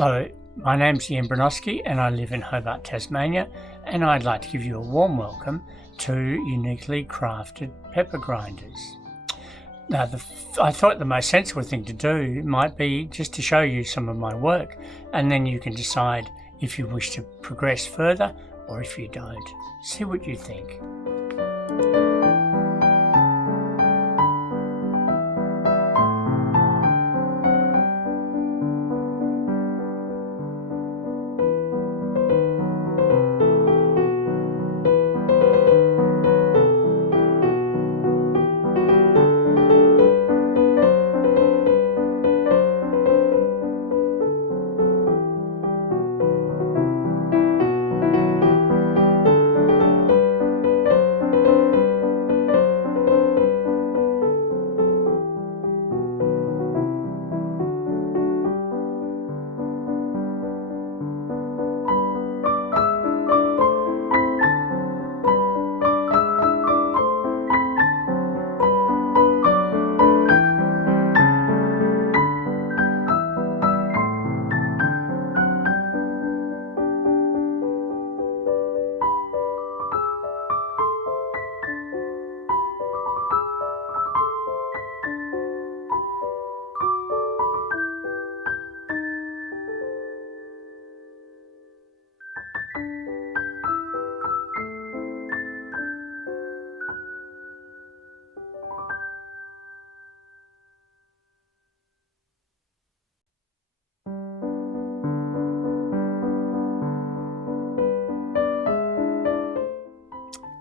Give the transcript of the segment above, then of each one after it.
Hello, my name's Ian Bronowski and I live in Hobart, Tasmania, and I'd like to give you a warm welcome to Uniquely Crafted Pepper Grinders. Now, I thought the most sensible thing to do might be just to show you some of my work, and then you can decide if you wish to progress further or if you don't. See what you think.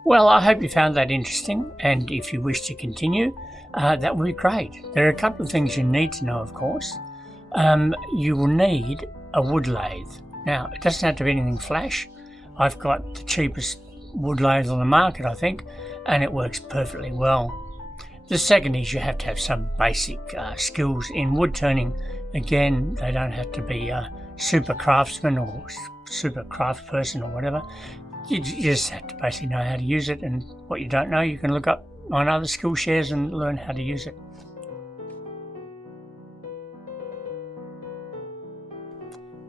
Well, I hope you found that interesting, and if you wish to continue, that would be great. There are a couple of things you need to know, of course. You will need a wood lathe. Now, it doesn't have to be anything flash. I've got the cheapest wood lathe on the market, I think, and it works perfectly well. The second is you have to have some basic skills in wood turning. Again, they don't have to be a super craftsman or super craft person or whatever. You just have to basically know how to use it, and what you don't know you can look up on other Skillshares and learn how to use it.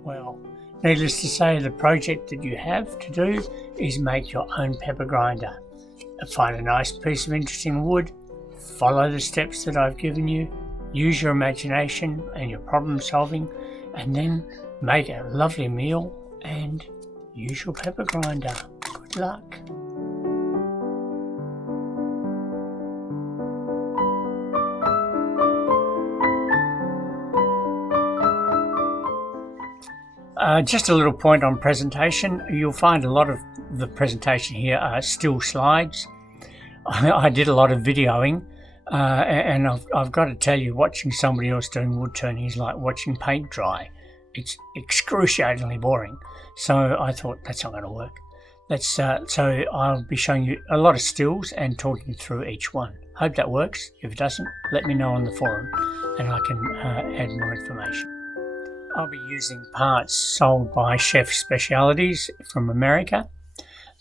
Well, needless to say, the project that you have to do is make your own pepper grinder. Find a nice piece of interesting wood, follow the steps that I've given you, use your imagination and your problem solving, and then make a lovely meal and use your pepper grinder. Good luck. Just a little point on presentation. You'll find a lot of the presentation here are still slides. I did a lot of videoing, and I've got to tell you, watching somebody else doing wood turning is like watching paint dry. It's excruciatingly boring. So I thought that's not going to work. So I'll be showing you a lot of stills and talking through each one. Hope that works. If it doesn't, let me know on the forum and I can add more information. I'll be using parts sold by Chef Specialities from America.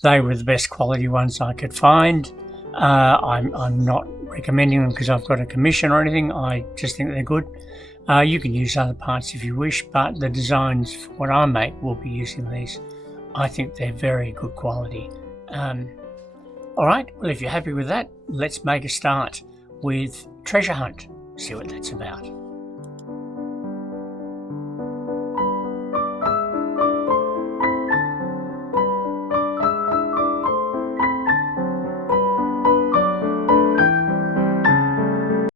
They were the best quality ones I could find. I'm not recommending them because I've got a commission or anything. I just think they're good. You can use other parts if you wish, but the designs for what I make will be using these. I think they're very good quality. Alright, well, if you're happy with that, let's make a start with Treasure Hunt. See what that's about.